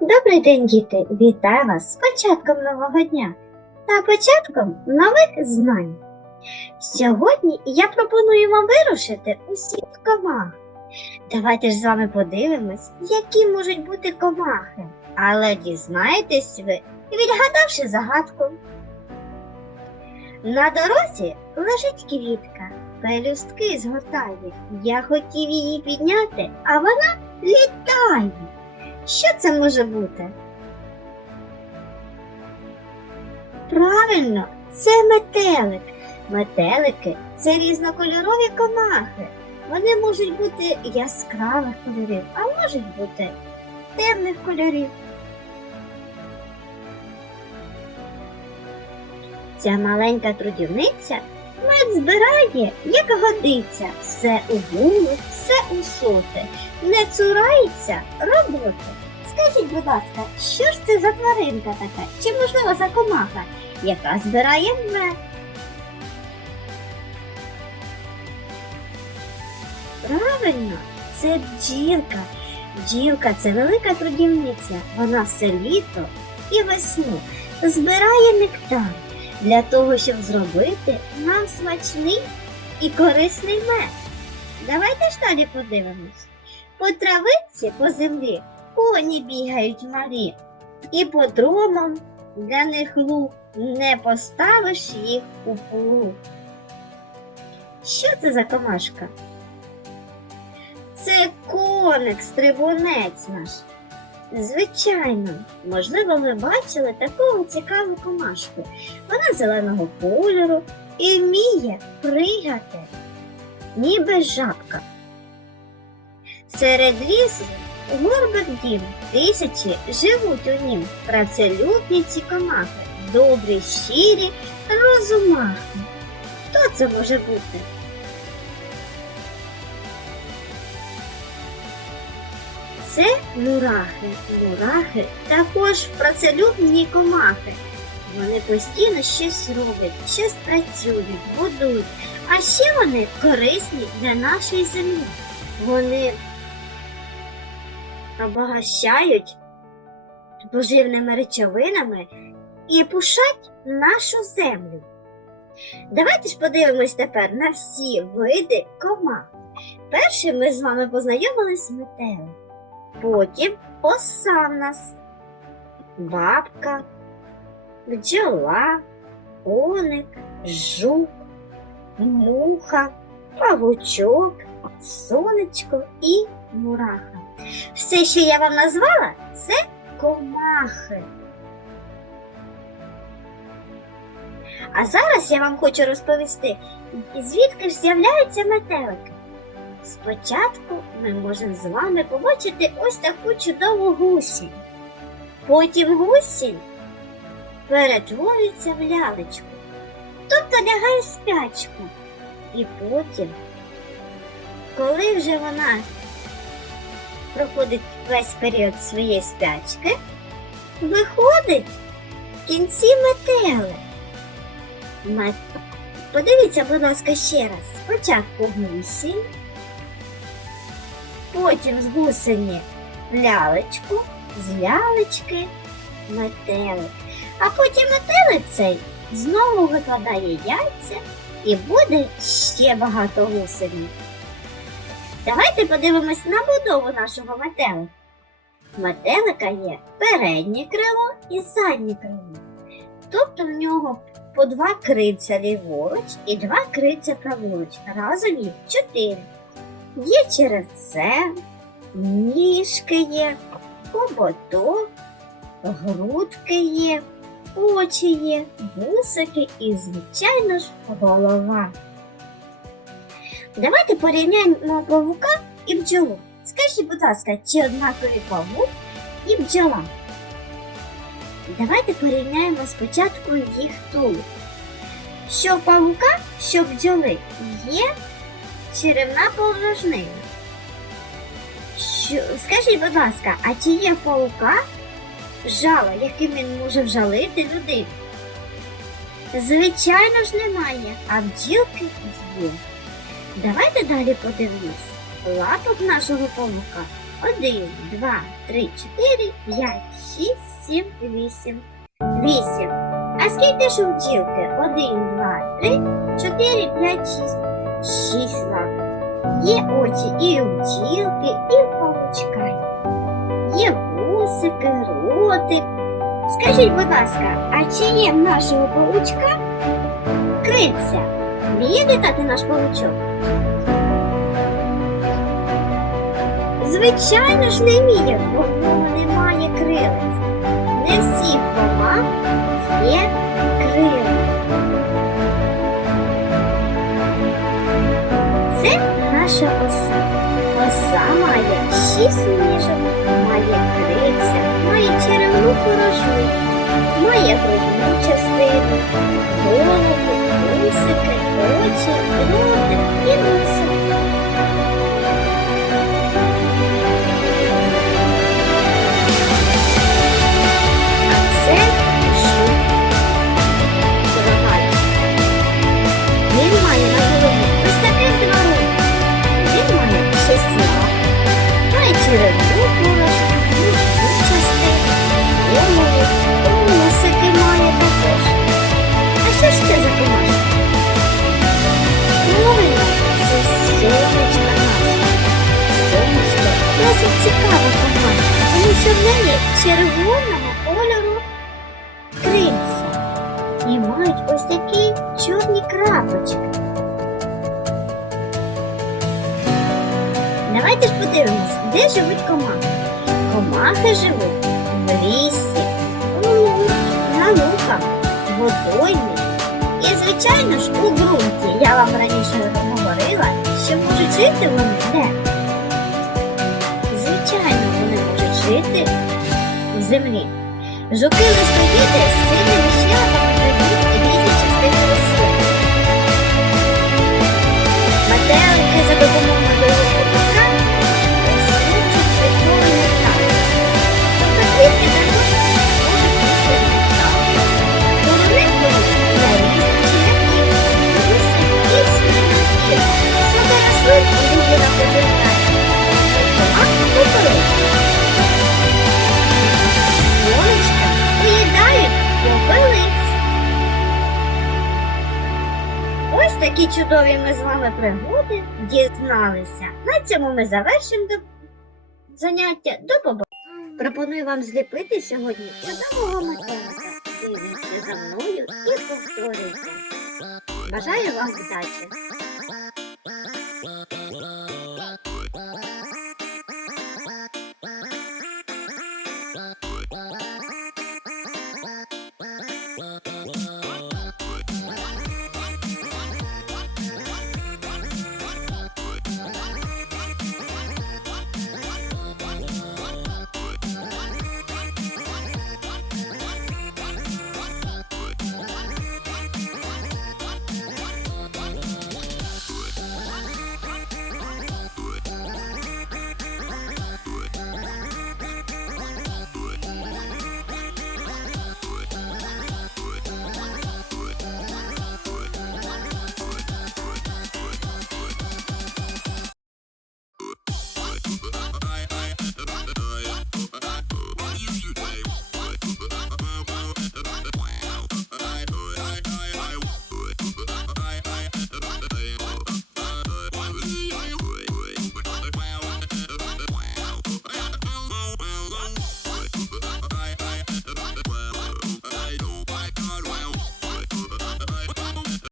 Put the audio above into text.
Добрий день, діти! Вітаю вас з початком нового дня та початком нових знань. Сьогодні я пропоную вам вирушити у світ комах. Давайте ж з вами подивимось, які можуть бути комахи. Але дізнаєтесь ви, відгадавши загадку. На дорозі лежить квітка, пелюстки згортає. Я хотів її підняти, а вона літає. Що це може бути? Правильно, це метелик. Метелики це різнокольорові комахи. Вони можуть бути яскравих кольорів, а можуть бути темних кольорів. Ця маленька трудівниця мед збирає, як годиться, все у гуму, все у соти, не цурається роботи. Скажіть, будь ласка, що ж це за тваринка така? Чи можливо за комаха, яка збирає мед? Правильно, це бджілка. Бджілка це велика трудівниця. Вона все літо і весну збирає нектар для того, щоб зробити нам смачний і корисний мед. Давайте ж далі подивимось. По травиці по землі коні бігають малі, і по дромам для них лук не поставиш їх у плуг. Що це за комашка? Це коник, стрибунець наш. Звичайно, можливо, ви бачили таку цікаву комашку. Вона зеленого кольору і вміє пригати, ніби жабка. Серед лісу горбик дім, тисячі живуть у нім, працелюбні ці комахи, добрі, щирі, розумахи. Хто це може бути? Це мурахи. Мурахи також працелюбні комахи. Вони постійно щось роблять, щось працюють, будують, а ще вони корисні для нашої землі. Вони обогащають поживними речовинами і пушать нашу землю. Давайте ж подивимось тепер на всі види комах. Першим ми з вами познайомились з метеликом. Потім оса в нас, бабка, бджола, коник, жук, муха, павучок, сонечко і мураха. Все, що я вам назвала, це комахи. А зараз я вам хочу розповісти, звідки ж з'являються метелики. Спочатку ми можемо з вами побачити ось таку чудову гусінь. Потім гусінь перетворюється в лялечку, тобто лягає спячку. І потім, коли вже вона проходить весь період своєї спячки, виходить в кінці метелик. Подивіться, будь ласка, ще раз. Спочатку гусінь, потім з гусені лялечку, з лялечки метелик. А потім метелик цей знову викладає яйця і буде ще багато гусенів. Давайте подивимось на будову нашого метелика. В Метелика є переднє крило і заднє крило. Тобто в нього по два крильця ліворуч і два крильця праворуч. Разом їх чотири. Є черевце, ніжки є, хоботок, грудки є, очі є, вусики і, звичайно ж, голова. Давайте порівняємо павука і бджолу. Скажіть, будь ласка, чи однакові павук і бджола? Давайте порівняємо спочатку їх тулуб. Що павука, що бджоли є черевна повножнина. Що... Скажіть, будь ласка, а чи є в паука жало, яким він може вжалити людину? Звичайно ж немає, а бджілки є. Давайте далі подивимось. Лапок нашого павука 1, 2, 3, 4, 5, 6, 7, 8. Вісім. А скільки ж у бджілки? 1, 2, 3, 4, 5, 6 числа. Є очі і утілки, і в. Є вусики, ротик. Скажіть, будь ласка, а чи є нашого паучка? Криця, вміє літати наш паучок? Звичайно ж, не вміє, бо в нього немає крилиць. Не всіх комах є крила. Наша оса. Оса має шість ніжок, має криця, має черевну порошку, має грудну частину, голову, вусики, очі, ротик і носик. Чорні. Давайте ж подивимось, де живуть комахи. Комахи живуть в лісі, на луках, в водоймі. І, звичайно ж, у ґрунті. Я вам раніше говорила, що можуть жити вони де? Звичайно, вони можуть жити в землі. Жуки листовіти з сильними шляпами чудові ми з вами пригоди дізналися. На цьому ми завершимо до... заняття. До побачення. Пропоную вам зліпити сьогодні чудового метелика. Дивіться за мною і повторюйте. Бажаю вам вдачі!